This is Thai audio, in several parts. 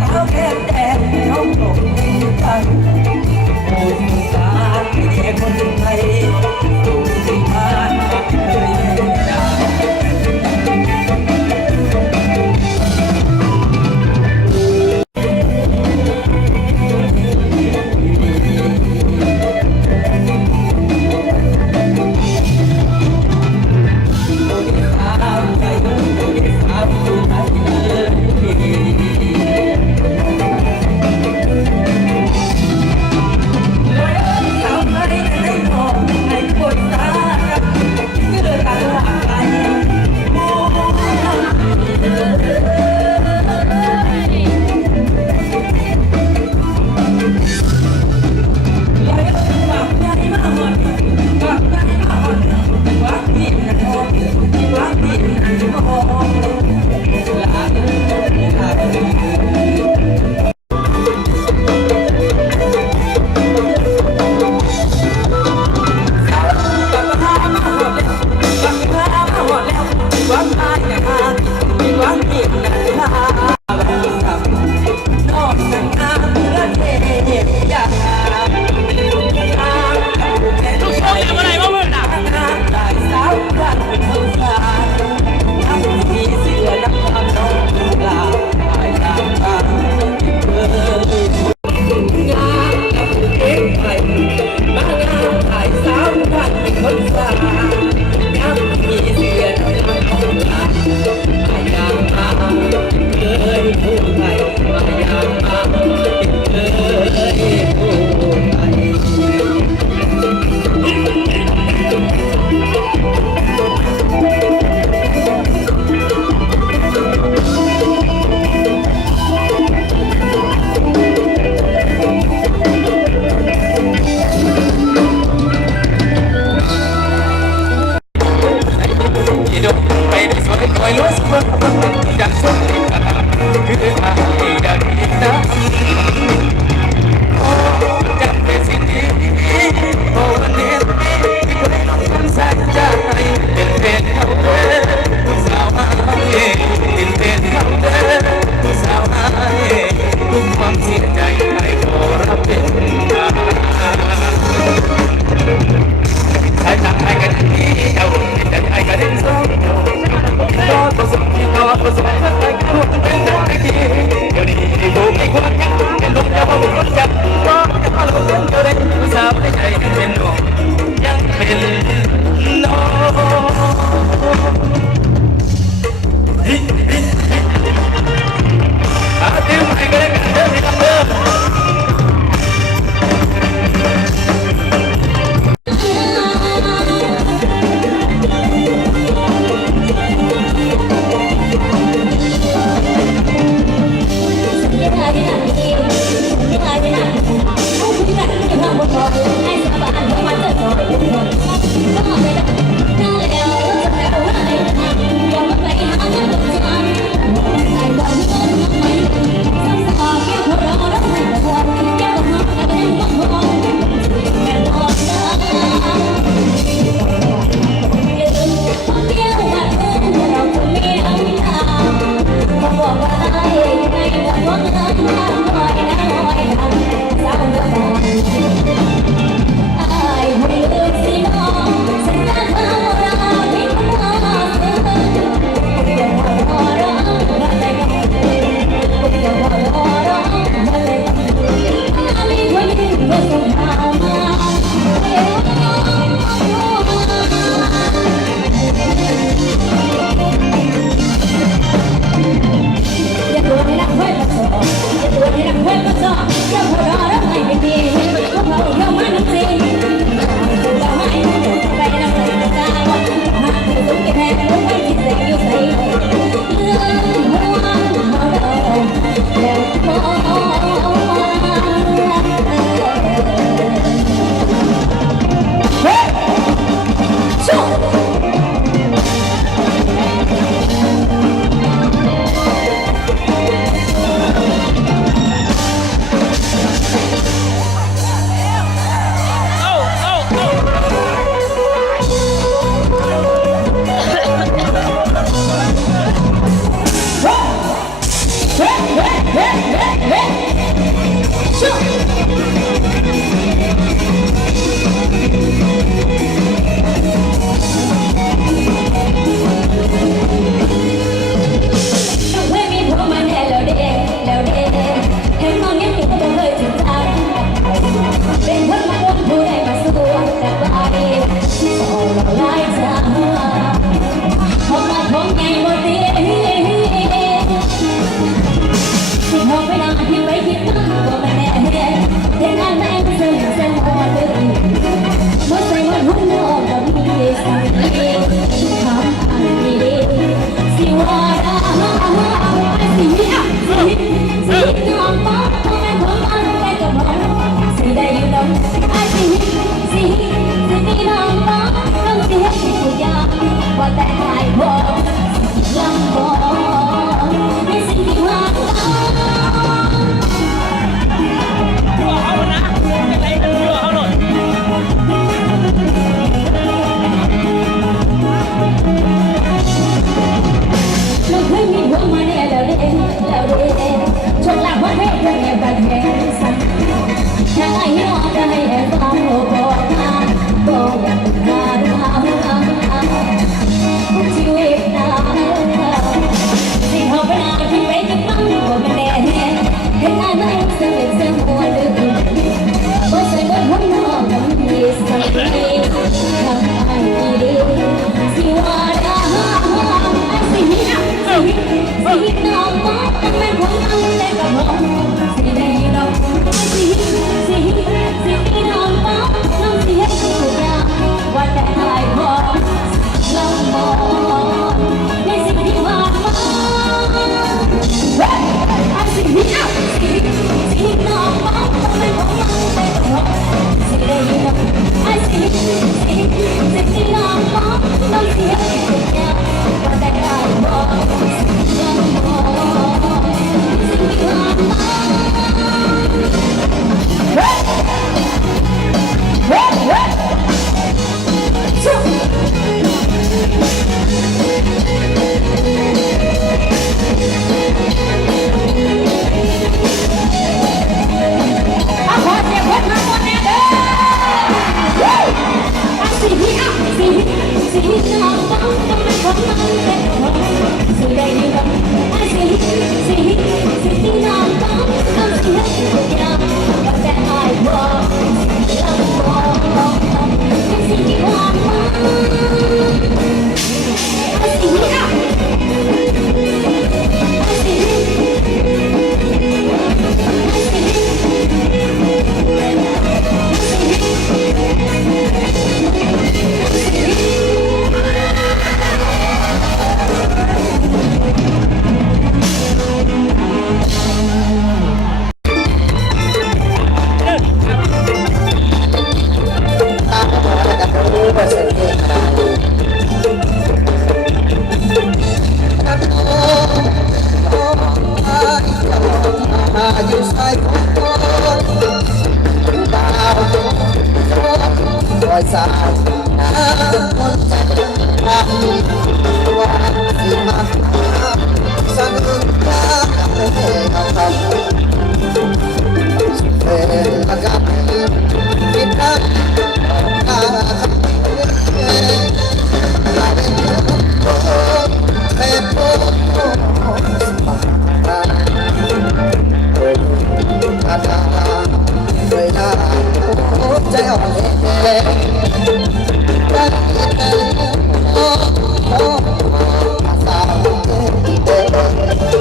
เ น้องบอกว่าแม่ผมอันแกก็บอกสิได้อยู่ดอกไอ้สิมีน้องบอกต้องสิเฮ็ดทุกอย่างว่าแต่ไอ้บอกยังบอกในสิ่งที่ว่า มันเคยมีหัวมาเนี่ยแล้วเด้ช่วงหลังวันเฮ็ดเรื่องเงียบกันแห้งสั่นถ้าไอ้ย้อนได้ฟังบอกมาบอกมาชีวิตนาสิ่งเขาเป็นอะไรที่ไม่จะฟังบอกมันแน่เห็นอะไรเสียเสียหัวลึกว่าใส่บนหัวนอนมันมีสักทีทำไมดีสิว่าได้ไอ้สิ่งนี้สิน้องบอกต้องเป็นคนอันเล็กกับผมสิได้เราสิน้องบอกน้องสิให้ทุกอย่างว่าแต่หายพอเราบอกในสิ่งที่ผ่านมาไอ้สิ่งนี้สิน้องบอกต้องเป็นคนอันเล็กกับผมสิได้เราไอ้สิ่งน้องบอกน้องสิให้ทุกอย่างว่าแต่หายพอใจอ่อน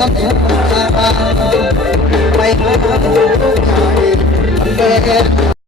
อำเภอไปหาผู้ชายเกิด